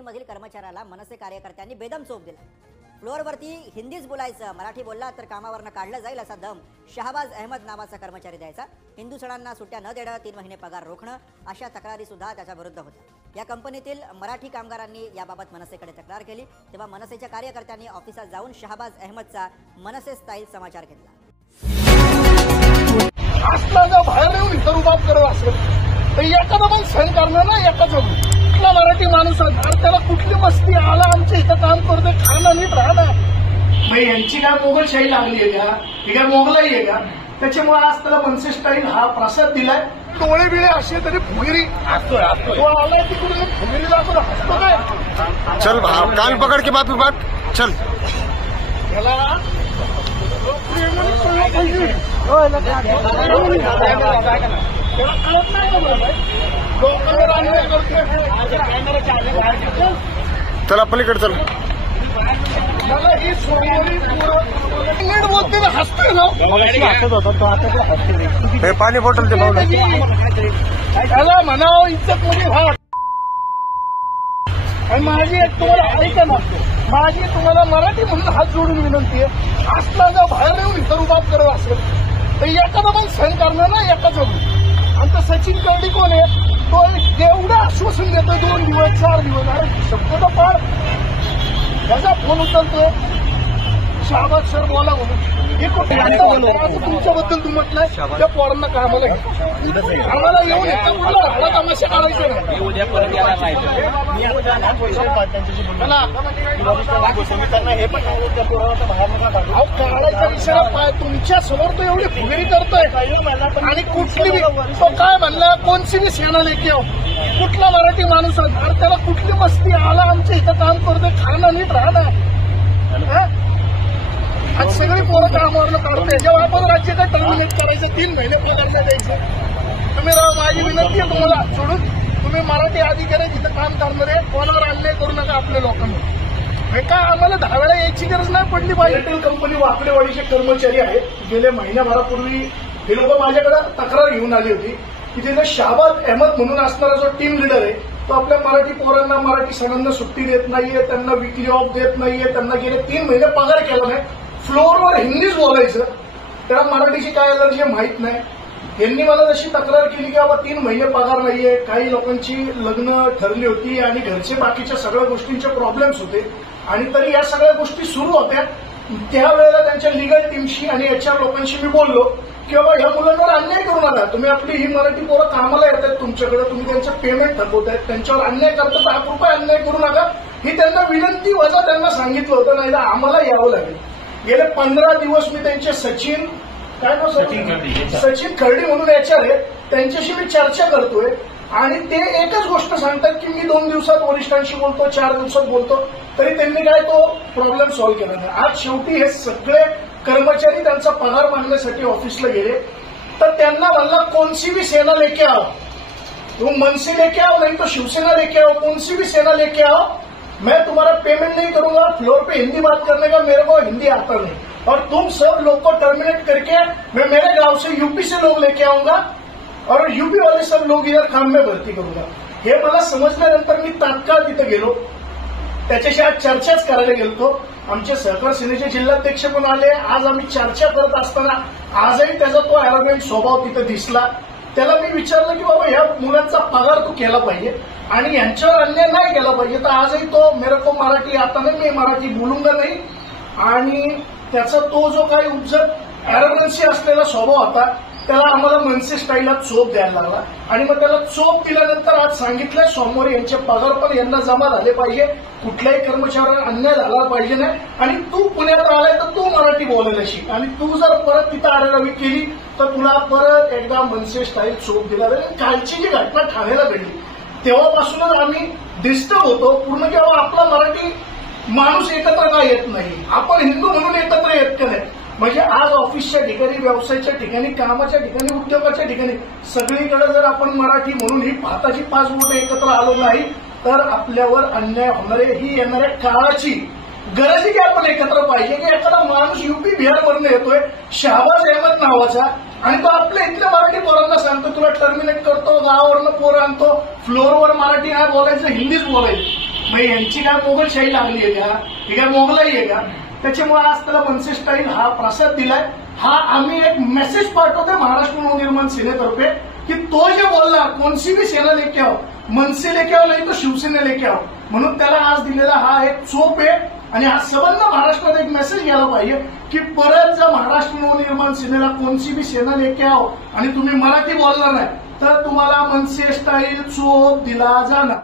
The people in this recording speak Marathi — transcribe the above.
मराठीमधील कर्मचाऱ्याला मनसे कार्यकर्त्यांनी बेदम चोप दिला। फ्लोअरवरती हिंदीच बोलायचं, मराठी बोलला तर कामावरनं काढलं जाईल असा दम शहाबाज अहमद नावाचा कर्मचारी द्यायचा। हिंदू सणांना सुट्ट्या न देणं, 3 महिने पगार रोखणं अशा तक्रारी सुद्धा त्याच्या विरुद्ध होत्या। या कंपनीतील मराठी कामगारांनी याबाबत मनसेकडे तक्रार केली, तेव्हा मनसेच्या कार्यकर्त्यांनी ऑफिसात जाऊन शहाबाज अहमदचा मनसे स्टाईल समाचार घेतला। असला बाहेर येऊन इतर उभाब करत असेल तर एखादा पण सहन करणार ना, एकाच कुठला मराठी माणूस आहे त्याला कुठली मस्ती आला आमच्या इथं काम करतोय, खाणं नीट राहणार मग यांची काय मोगलशाही लागली आहे का, ही काय मोगलाई आहे का? त्याच्यामुळे आज त्याला मनसे स्टाईल हा प्रसाद दिलाय। डोळे बिळे असे तरी फुगिरी असतोय आलाय तिकडे फुगिरीला आपण हसतो काय? चल कान पकड़ के बात चल त्याला चला पलीकडे चल। मला ही सोमवारी नीट बोलते ना, हसतोय ना, हे पाणी बॉटल ते भाऊ त्याला म्हणावं इज्जत मध्ये व्हा। आणि माझी एक तुम्हाला ऐका ना, माझी तुम्हाला मराठी म्हणून हात जोडून विनंती आहे, असला जर बाहेर येऊन इतर उभाब करत असेल तर एखादा पण सहन करणार ना, एकाच आमचा सचिन कवडी कोण आहे, तो एवढं आश्वासन देतोय 2 दिवस 4 दिवस, अरे शब्द तर पार त्याचा फोन उचलतो शहाबाज सर बोला म्हणून हे कुठे तुमच्याबद्दल तू म्हटलंय त्या पोरांना कामाला आम्हाला येऊन एकदा कुठला राहिला तमाशा काढायचा काढायचा विषय पाय तुमच्या समोर तो एवढी फुगेरी करतोय आणि कुठली तो काय म्हणला कोणची बी सेना लेखी कुठला मराठी माणूस आहे त्याला कुठली मस्ती आला आमच्या इथं काम करतोय, खाणं नीट राहणार आज सगळी पोरं कामावरनं काढतोय, जेव्हा आपण राज्याचा टर्मिनेट करायचं 3 महिने पगार नाही द्यायचं। तुम्ही राव माझी विनंती आहे तुम्हाला सोडून तुम्ही मराठी अधिकारी जिथं काम करणारे कोणावर अन्याय करू नका आपल्या लोकांना। हे काय आम्हाला 10 वेळा यायची गरज नाही पडली पाहिजे। कंपनी वाकडेवाडीचे कर्मचारी आहेत, गेल्या महिन्याभरापूर्वी हे लोक माझ्याकडे तक्रार घेऊन आली होती की तिथे शहाबाज अहमद म्हणून असणारा जो टीम लीडर आहे तो आपल्या मराठी पोरांना मराठी सणांना सुट्टी देत नाहीये, त्यांना विकली ऑफ देत नाहीये, त्यांना गेले 3 महिने पगार केला नाही, फ्लोअरवर हिंदीच बोलायचं, त्याला मराठीची काय एलर्जी माहित नाही। यांनी मला जशी तक्रार केली की बाबा 3 महिने पगार नाहीये, काही लोकांची लग्न ठरली होती आणि घरचे बाकीच्या सगळ्या गोष्टींचे प्रॉब्लेम्स होते आणि तरी या सगळ्या गोष्टी सुरू होत्या, त्यावेळेला त्यांच्या लिगल टीमशी आणि HR लोकांशी मी बोललो की बाबा ह्या मुलांवर अन्याय करू नका, तुम्ही आपली ही मराठी पोरं कामाला येत आहेत तुमच्याकडे, तुम्ही त्यांचं पेमेंट थकवतायत, त्यांच्यावर अन्याय करता तर 8 रुपये अन्याय करू नका, ही त्यांना विनंती वजा त्यांना सांगितलं होतं, नाही तर आम्हाला यावं लागेल। गेले 15 दिवस मी त्यांचे सचिन खर्डी म्हणून HR आहे त्यांच्याशी मी चर्चा करतोय आणि ते एकच गोष्ट सांगतात की मी 2 दिवसात वरिष्ठांशी बोलतो, 4 दिवसात बोलतो, तरी त्यांनी काय तो प्रॉब्लेम सॉल्व्ह केला नाही। आज शेवटी हे सगळे कर्मचारी त्यांचा पगार मागण्यासाठी ऑफिसला गेले तर त्यांना म्हणला कौनसी भी सेना लेके आओ, तुम मनसे लेके आओ नहीं तो शिवसेना लेके आओ, कौनसी भी सेना लेके आओ, मैं तुम्हारा पेमेंट नहीं करूंगा, फ्लोर पे हिंदी बात करने का मेरे को हिंदी आता नहीं, और तुम सब लोग को टर्मिनेट करके मैं मेरे गांव से यूपी से लोग लेके आऊंगा और यूपी वाले सब लोग इधर काम में भरती करूंगा। हे मला समजल्यानंतर मी तात्काळ तिथे गेलो, त्याच्याशी आज चर्चाच करायला गेलो। आमचे सहकार सेनेचे जिल्हाध्यक्ष पण आले, आज आम्ही चर्चा करत असताना आजही त्याचा तो अॅरोगंट स्वभाव तिथे दिसला। त्याला मी विचारलं की बाबा ह्या मुलांचा पगार तू केला पाहिजे आणि यांच्यावर अन्याय नाही केला पाहिजे, तर आजही तो मेरे को मराठी आता नाही, मी मराठी बोलूंगा नाही, आणि त्याचा तो जो काही उपजत अॅरोगन्सी असलेला स्वभाव होता त्याला आम्हाला मनसे स्टाईलला चोप द्यायला लागला आणि मग त्याला चोप दिल्यानंतर आज सांगितलंय सोमवारी यांचे पगार पण यांना जमा झाले पाहिजे, कुठल्याही कर्मचाऱ्याला अन्याय झाला पाहिजे नाही, आणि तू पुण्यात आलाय तर तू मराठी बोलायला शिक, आणि तू जर परत तिथं आरेरावी केली तर तुला परत एकदा मनसे स्टाईल चोप दिला जाईल। कालची जी घटना ठाण्याला घडली तेव्हापासूनच आम्ही डिस्टर्ब होतो पूर्ण, जेव्हा आपला मराठी माणूस एकत्र का येत नाही, आपण हिंदू म्हणून एकत्र येत का नाही, म्हणजे आज ऑफिसच्या ठिकाणी, व्यवसायाच्या ठिकाणी, कामाच्या ठिकाणी, उद्योगाच्या ठिकाणी सगळीकडे जर आपण मराठी म्हणून ही भाताची 5 बोटं एकत्र आलो नाही तर आपल्यावर अन्याय होणार आहे। ही येणाऱ्या काळाची गरज आहे की आपण एकत्र पाहिजे की एखादा माणूस यूपी बिहारवरून येतोय शहाबाज अहमद नावाचा आणि तो आपल्या इथल्या मराठी पोरांना सांगतो तुला टर्मिनेट करतो, गावावरनं पोरं आणतो, फ्लोअरवर मराठी नाही बोलायचं हिंदीच बोलायचं, मग यांची काय मोगलशाही लागली आहे का, ही काय मोगलाई आहे का? त्याच्यामुळे आज त्याला मनसे स्टाईल हा प्रसाद दिलाय. हा आम्ही एक मेसेज पाठवतोय महाराष्ट्र नवनिर्माण सेनेतर्फे की तो जे बोलला कोणसी भी सेना लेके आओ, मनसे लेके आओ नाही तो शिवसेना लेके आओ, म्हणून त्याला आज दिलेला हा एक चोप आहे. आणि हा संबंध महाराष्ट्रात एक मेसेज घ्यायला पाहिजे की परत जर महाराष्ट्र नवनिर्माण सेनेला कोणसी भी सेना लेके आओ आणि तुम्ही मराठी बोलला नाही तर तुम्हाला मनसे स्टाईल चोप दिला जाणार.